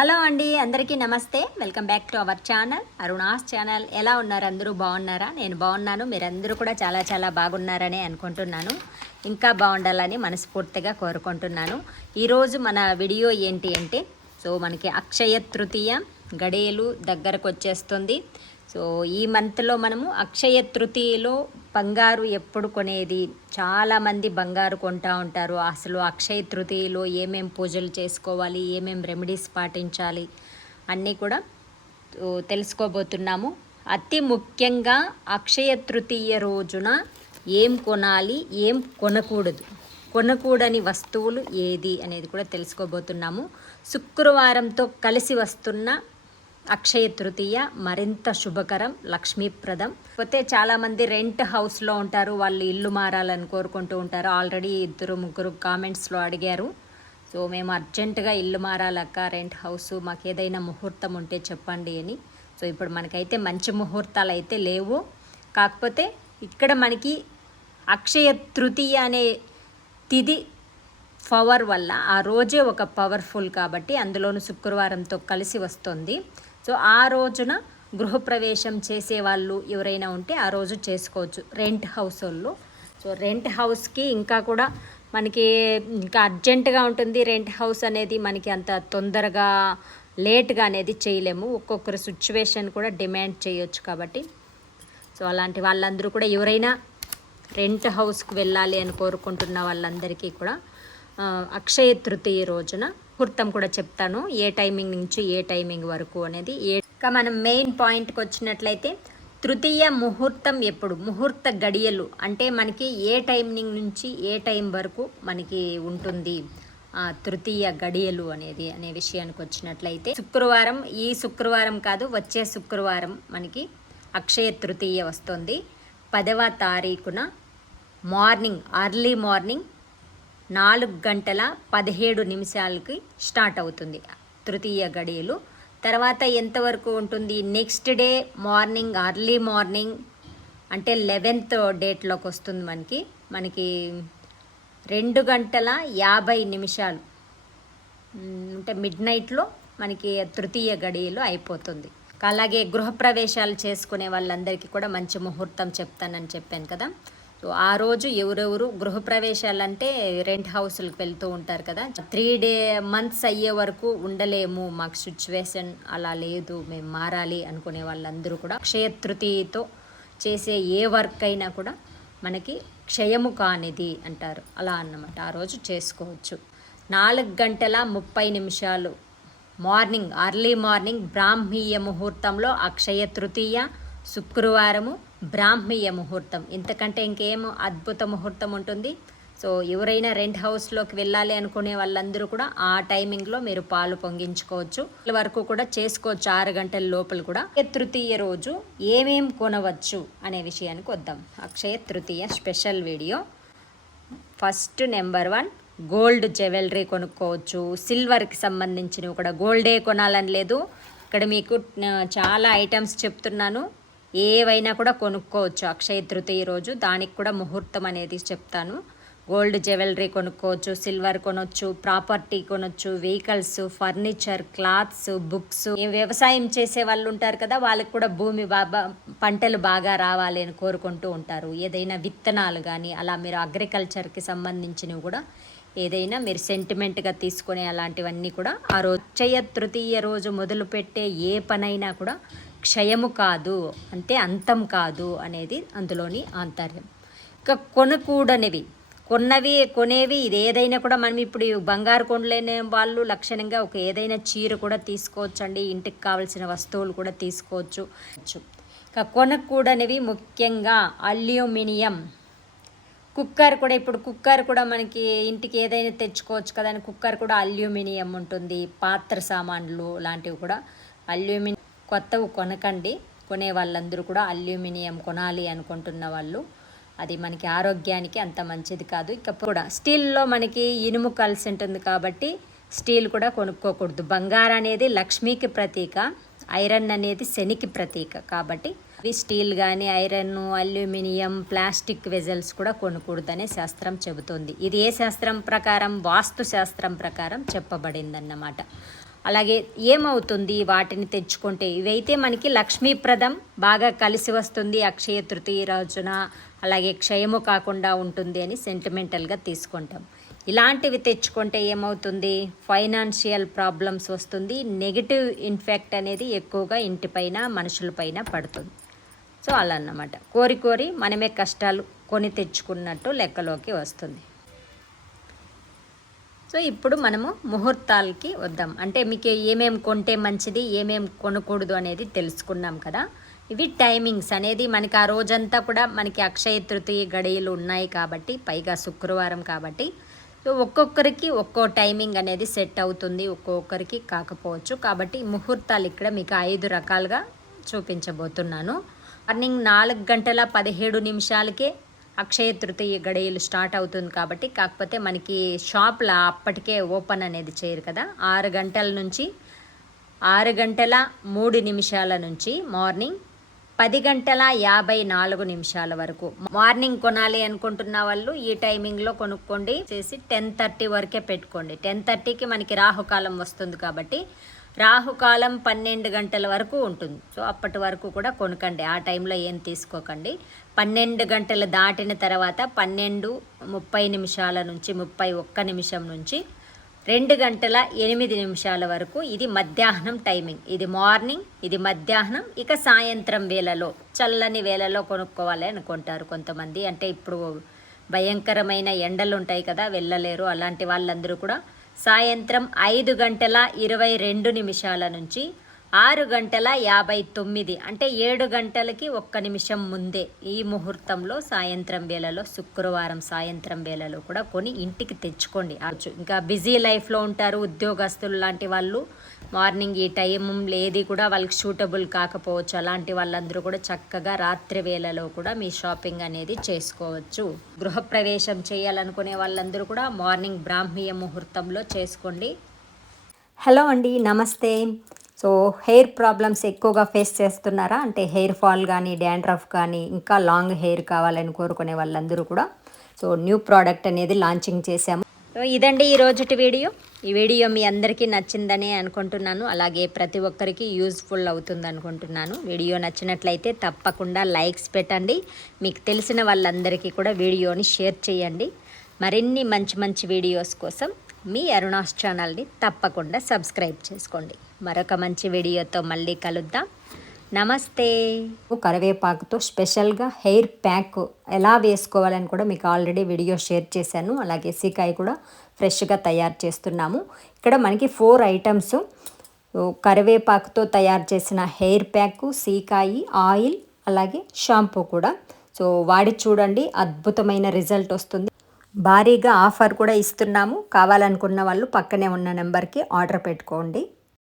Hello అండి అందరికీ నమస్తే. Welcome back to our channel. Aruna's channel. ఎలా ఉన్నారు? అందరూ బాగున్నారా? నేను బాగున్నాను. మీరందరూ కూడా చాలా చాలా బాగున్నారని అనుకుంటున్నాను. ఇంకా బాగుండాలని మనస్ఫూర్తిగా కోరుకుంటున్నాను. ఈరోజు మన వీడియో ఏంటి అంటే సో మనకి అక్షయ తృతీయ గడియలు దగ్గరకు వచ్చేస్తుంది సో ఈ మంత్లో మనము అక్షయ తృతీయలో బంగారు ఎప్పుడు కొనేది? చాలామంది బంగారు కొంటా ఉంటారు. అసలు అక్షయ తృతీయలో ఏమేం పూజలు చేసుకోవాలి? ఏమేం రెమెడీస్ పాటించాలి? అన్నీ కూడా తెలుసుకోబోతున్నాము. అతి ముఖ్యంగా అక్షయ తృతీయ రోజున ఏం కొనాలి? ఏం కొనకూడదు? కొనకూడని వస్తువులు ఏది? అనేది కూడా తెలుసుకోబోతున్నాము. శుక్రవారంతో కలిసి వస్తున్న అక్షయ తృతీయ మరింత శుభకరం లక్ష్మీప్రదం. పోతే చాలామంది రెంట్ హౌస్లో ఉంటారు వాళ్ళు ఇల్లు మారాలని కోరుకుంటూ ఉంటారు. ఆల్రెడీ ఇద్దరు ముగ్గురు కామెంట్స్లో అడిగారు. సో మేము అర్జెంటుగా ఇల్లు మారాలక్క రెంట్ హౌస్ మాకు ఏదైనా ముహూర్తం ఉంటే చెప్పండి అని. సో ఇప్పుడు మనకైతే మంచి ముహూర్తాలు అయితే లేవు. కాకపోతే ఇక్కడ మనకి అక్షయ తృతీయ అనే తిది పవర్ వల్ల ఆ రోజే ఒక పవర్ఫుల్ కాబట్టి అందులోను శుక్రవారంతో కలిసి వస్తుంది. సో ఆ రోజున గృహప్రవేశం చేసే వాళ్ళు ఎవరైనా ఉంటే ఆ రోజు చేసుకోవచ్చు. రెంట్ హౌస్ వాళ్ళు సో రెంట్ హౌస్కి ఇంకా కూడా మనకి ఇంకా అర్జెంటుగా ఉంటుంది రెంట్ హౌస్ అనేది మనకి అంత తొందరగా లేట్గా అనేది చేయలేము. ఒక్కొక్కరి సిచ్యువేషన్ కూడా డిమాండ్ చేయొచ్చు కాబట్టి. సో అలాంటి వాళ్ళందరూ కూడా ఎవరైనా రెంట్ హౌస్కి వెళ్ళాలి అని కోరుకుంటున్న వాళ్ళందరికీ కూడా అక్షయ తృతీయ రోజున ముహూర్తం కూడా చెప్తాను. ఏ టైమింగ్ నుంచి ఏ టైమింగ్ వరకు అనేది ఏ మనం మెయిన్ పాయింట్కి వచ్చినట్లయితే తృతీయ ముహూర్తం ఎప్పుడు? ముహూర్త గడియలు. అంటే మనకి ఏ టైమింగ్ నుంచి ఏ టైం వరకు మనకి ఉంటుంది తృతీయ గడియలు అనేది అనే విషయానికి వచ్చినట్లయితే శుక్రవారం ఈ శుక్రవారం కాదు వచ్చే శుక్రవారం మనకి అక్షయ తృతీయ వస్తుంది. పదవ తారీఖున మార్నింగ్ అర్లీ మార్నింగ్ నాలుగు గంటల పదిహేడు నిమిషాలకి స్టార్ట్ అవుతుంది తృతీయ గడియలు. తర్వాత ఎంతవరకు ఉంటుంది? Next day morning early morning అంటే లెవెన్త్ డేట్లోకి వస్తుంది మనకి. మనకి రెండు గంటల యాభై నిమిషాలు. అంటే మిడ్ నైట్లో మనకి తృతీయ గడియలు అయిపోతుంది. అలాగే గృహప్రవేశాలు చేసుకునే వాళ్ళందరికీ కూడా మంచి ముహూర్తం చెప్తానని చెప్పాను కదా. సో ఆ రోజు ఎవరెవరు గృహప్రవేశాలు అంటే రెంట్ హౌస్లకు వెళ్తూ ఉంటారు కదా. త్రీ డే మంత్స్ అయ్యే వరకు ఉండలేము. మాకు సిచ్యువేషన్ అలా లేదు. మేము మారాలి అనుకునే వాళ్ళందరూ కూడా అక్షయ తృతీయతో చేసే ఏ వర్క్ అయినా కూడా మనకి క్షయము కానిది అంటారు. అలా అన్నమాట. ఆ రోజు చేసుకోవచ్చు. నాలుగు గంటల ముప్పై నిమిషాలు. మార్నింగ్ అర్లీ మార్నింగ్ బ్రాహ్మీయ ముహూర్తంలో అక్షయ తృతీయ శుక్రవారము బ్రాహ్మీయ ముహూర్తం. ఇంతకంటే ఇంకేం అద్భుత ముహూర్తం ఉంటుంది? సో ఎవరైనా రెంట్ హౌస్లోకి వెళ్ళాలి అనుకునే వాళ్ళందరూ కూడా ఆ టైమింగ్లో మీరు పాలు పొంగించుకోవచ్చు. ఇప్పటి వరకు కూడా చేసుకోవచ్చు ఆరు గంటల లోపల కూడా. తృతీయ రోజు ఏమేం కొనవచ్చు అనే విషయానికి వద్దాం. Akshaya Tritiya special video. First number one gold jewellery కొనుక్కోవచ్చు. సిల్వర్కి సంబంధించినవి కూడా. గోల్డే కొనాలని లేదు. ఇక్కడ మీకు చాలా ఐటమ్స్ చెప్తున్నాను. ఏవైనా కూడా కొనుక్కోవచ్చు. అక్షయ తృతీయ రోజు దానికి కూడా ముహూర్తం అనేది చెప్తాను. గోల్డ్ జ్యువెలరీ కొనుక్కోవచ్చు సిల్వర్ కొనొచ్చు ప్రాపర్టీ కొనొచ్చు వెహికల్స్ ఫర్నిచర్ క్లాత్స్ బుక్స్. వ్యవసాయం చేసే వాళ్ళు ఉంటారు కదా వాళ్ళకి కూడా భూమి బాగా పంటలు బాగా రావాలి అని కోరుకుంటూ ఉంటారు. ఏదైనా విత్తనాలు కానీ అలా మీరు అగ్రికల్చర్కి సంబంధించినవి కూడా ఏదైనా మీరు సెంటిమెంట్గా తీసుకునే అలాంటివన్నీ కూడా ఆ రోజు. అక్షయ తృతీయ రోజు మొదలుపెట్టే ఏ పనైనా కూడా క్షయము కాదు అంటే అంతం కాదు అనేది అందులోని ఆంతర్యం. ఇక కొనకూడనివి. కొన్నవి కొనేవి ఇది ఏదైనా కూడా మనం ఇప్పుడు బంగారు కొనలేని వాళ్ళు లక్షణంగా ఒక ఏదైనా చీర కూడా తీసుకోవచ్చు అండి ఇంటికి కావాల్సిన వస్తువులు కూడా తీసుకోవచ్చు. ఇక కొనకూడనివి ముఖ్యంగా అల్యూమినియం. కుక్కర్ కూడా ఇప్పుడు కుక్కర్ కూడా మనకి ఇంటికి ఏదైనా తెచ్చుకోవచ్చు కదా అని కుక్కర్ కూడా అల్యూమినియం ఉంటుంది. పాత్ర సామాన్లు లాంటివి కూడా అల్యూమినియం కొత్తవి కొనకండి. కొనే వాళ్ళందరూ కూడా అల్యూమినియం కొనాలి అనుకుంటున్న వాళ్ళు. అది మనకి ఆరోగ్యానికి అంత మంచిది కాదు. ఇక కూడా స్టీల్లో మనకి ఇనుము కలిసి ఉంటుంది కాబట్టి స్టీల్ కూడా కొనుక్కోకూడదు. బంగారం అనేది లక్ష్మికి ప్రతీక ఐరన్ అనేది శనికి ప్రతీక కాబట్టి అవి స్టీల్ కానీ ఐరన్ అల్యూమినియం ప్లాస్టిక్ వెజల్స్ కూడా కొనకూడదనే శాస్త్రం చెబుతుంది. ఇది ఏ శాస్త్రం ప్రకారం? వాస్తు శాస్త్రం ప్రకారం చెప్పబడిందన్నమాట. అలాగే ఏమవుతుంది వాటిని తెచ్చుకుంటే? ఇవైతే మనకి లక్ష్మీప్రదం బాగా కలిసి వస్తుంది అక్షయ తృతీయ రోజున. అలాగే క్షయము కాకుండా ఉంటుంది అని సెంటిమెంటల్గా తీసుకుంటాం. ఇలాంటివి తెచ్చుకుంటే ఏమవుతుంది? ఫైనాన్షియల్ ప్రాబ్లమ్స్ వస్తుంది. నెగిటివ్ ఇన్ఫెక్ట్ అనేది ఎక్కువగా ఇంటిపైన మనుషులపైన పడుతుంది. సో అలా అన్నమాట. కోరి కోరి మనమే కష్టాలు కొని తెచ్చుకున్నట్టు లెక్కలోకి వస్తుంది. సో ఇప్పుడు మనము ముహూర్తాలకి వద్దాం. అంటే మీకు ఏమేమి కొంటే మంచిది ఏమేమి కొనకూడదు అనేది తెలుసుకున్నాం కదా. ఇవి టైమింగ్స్ అనేది మనకి ఆ రోజంతా కూడా మనకి అక్షయ తృతీయ గడియలు ఉన్నాయి కాబట్టి పైగా శుక్రవారం కాబట్టి. సో ఒక్కొక్కరికి ఒక్కో టైమింగ్ అనేది సెట్ అవుతుంది ఒక్కొక్కరికి కాకపోవచ్చు. కాబట్టి ముహూర్తాలు ఇక్కడ మీకు ఐదు రకాలుగా చూపించబోతున్నాను. మార్నింగ్ నాలుగు గంటల పదిహేడు నిమిషాలకే అక్షయ తృతీయ గడియలు స్టార్ట్ అవుతుంది కాబట్టి కాకపోతే మనకి షాప్లో అప్పటికే ఓపెన్ అనేది చేయరు కదా. ఆరు గంటల నుంచి ఆరు గంటల మూడు నిమిషాల నుంచి మార్నింగ్ పది గంటల యాభై నాలుగు నిమిషాల వరకు. మార్నింగ్ కొనాలి అనుకుంటున్న వాళ్ళు ఈ టైమింగ్లో కొనుక్కోండి. చేసి టెన్ థర్టీ వరకే పెట్టుకోండి. టెన్ థర్టీకి మనకి రాహుకాలం వస్తుంది కాబట్టి రాహుకాలం పన్నెండు గంటల వరకు ఉంటుంది. సో అప్పటి వరకు కూడా కొనకండి. ఆ టైంలో ఏం తీసుకోకండి. పన్నెండు గంటలు దాటిన తర్వాత పన్నెండు ముప్పై నిమిషాల నుంచి ముప్పై ఒక్క నిమిషం నుంచి రెండు గంటల ఎనిమిది నిమిషాల వరకు ఇది మధ్యాహ్నం టైమింగ్. ఇది మార్నింగ్ ఇది మధ్యాహ్నం ఇక సాయంత్రం వేళలో చల్లని వేళలో కొనుక్కోవాలి అనుకుంటారు కొంతమంది. అంటే ఇప్పుడు భయంకరమైన ఎండలు ఉంటాయి కదా వెళ్ళలేరు. అలాంటి వాళ్ళందరూ కూడా సాయంత్రం ఐదు గంటల ఇరవై రెండు నిమిషాల నుంచి ఆరు గంటల యాభై తొమ్మిది అంటే ఏడు గంటలకి ఒక్క నిమిషం ముందే ఈ ముహూర్తంలో సాయంత్రం వేళలో శుక్రవారం సాయంత్రం వేళలో కూడా కొని ఇంటికి తెచ్చుకోండి. ఇంకా బిజీ లైఫ్లో ఉంటారు ఉద్యోగస్తులు లాంటి వాళ్ళు. మార్నింగ్ ఈ టైం లేది కూడా వాళ్ళకి సూటబుల్ కాకపోవచ్చు. అలాంటి వాళ్ళందరూ కూడా చక్కగా రాత్రి వేళలో కూడా మీ షాపింగ్ అనేది చేసుకోవచ్చు. గృహప్రవేశం చేయాలనుకునే వాళ్ళందరూ కూడా మార్నింగ్ బ్రాహ్మీయ ముహూర్తంలో చేసుకోండి. హలో అండి నమస్తే. సో హెయిర్ ప్రాబ్లమ్స్ ఎక్కువగా ఫేస్ చేస్తున్నారా? అంటే హెయిర్ ఫాల్ కానీ డాండ్రఫ్ కానీ ఇంకా లాంగ్ హెయిర్ కావాలని కోరుకునే వాళ్ళందరూ కూడా. సో న్యూ ప్రోడక్ట్ అనేది లాంచింగ్ చేశాము. సో ఇదండి ఈ రోజుటి వీడియో. ఈ వీడియో మీ అందరికీ నచ్చిందని అనుకుంటున్నాను. అలాగే ప్రతి ఒక్కరికి యూజ్ఫుల్ అవుతుంది అనుకుంటున్నాను. వీడియో నచ్చినట్లయితే తప్పకుండా లైక్స్ పెట్టండి. మీకు తెలిసిన వాళ్ళందరికీ కూడా వీడియోని షేర్ చేయండి. మరిన్ని మంచి మంచి వీడియోస్ కోసం మీ అరుణాస్ ఛానల్ని తప్పకుండా సబ్స్క్రైబ్ చేసుకోండి. మరొక మంచి వీడియోతో మళ్ళీ కలుద్దాం. నమస్తే. కరివేపాకుతో స్పెషల్గా హెయిర్ ప్యాక్ ఎలా వేసుకోవాలని కూడా మీకు ఆల్రెడీ వీడియో షేర్ చేశాను. అలాగే సీకాయ కూడా ఫ్రెష్గా తయారు చేస్తున్నాము. ఇక్కడ మనకి ఫోర్ ఐటమ్స్. కరివేపాకుతో తయారు చేసిన హెయిర్ ప్యాక్ సీకాయి ఆయిల్ అలాగే షాంపూ కూడా. సో వాడి చూడండి అద్భుతమైన రిజల్ట్ వస్తుంది. భారీగా ఆఫర్ కూడా ఇస్తున్నాము. కావాలనుకున్న వాళ్ళు పక్కనే ఉన్న నెంబర్కి ఆర్డర్ పెట్టుకోండి.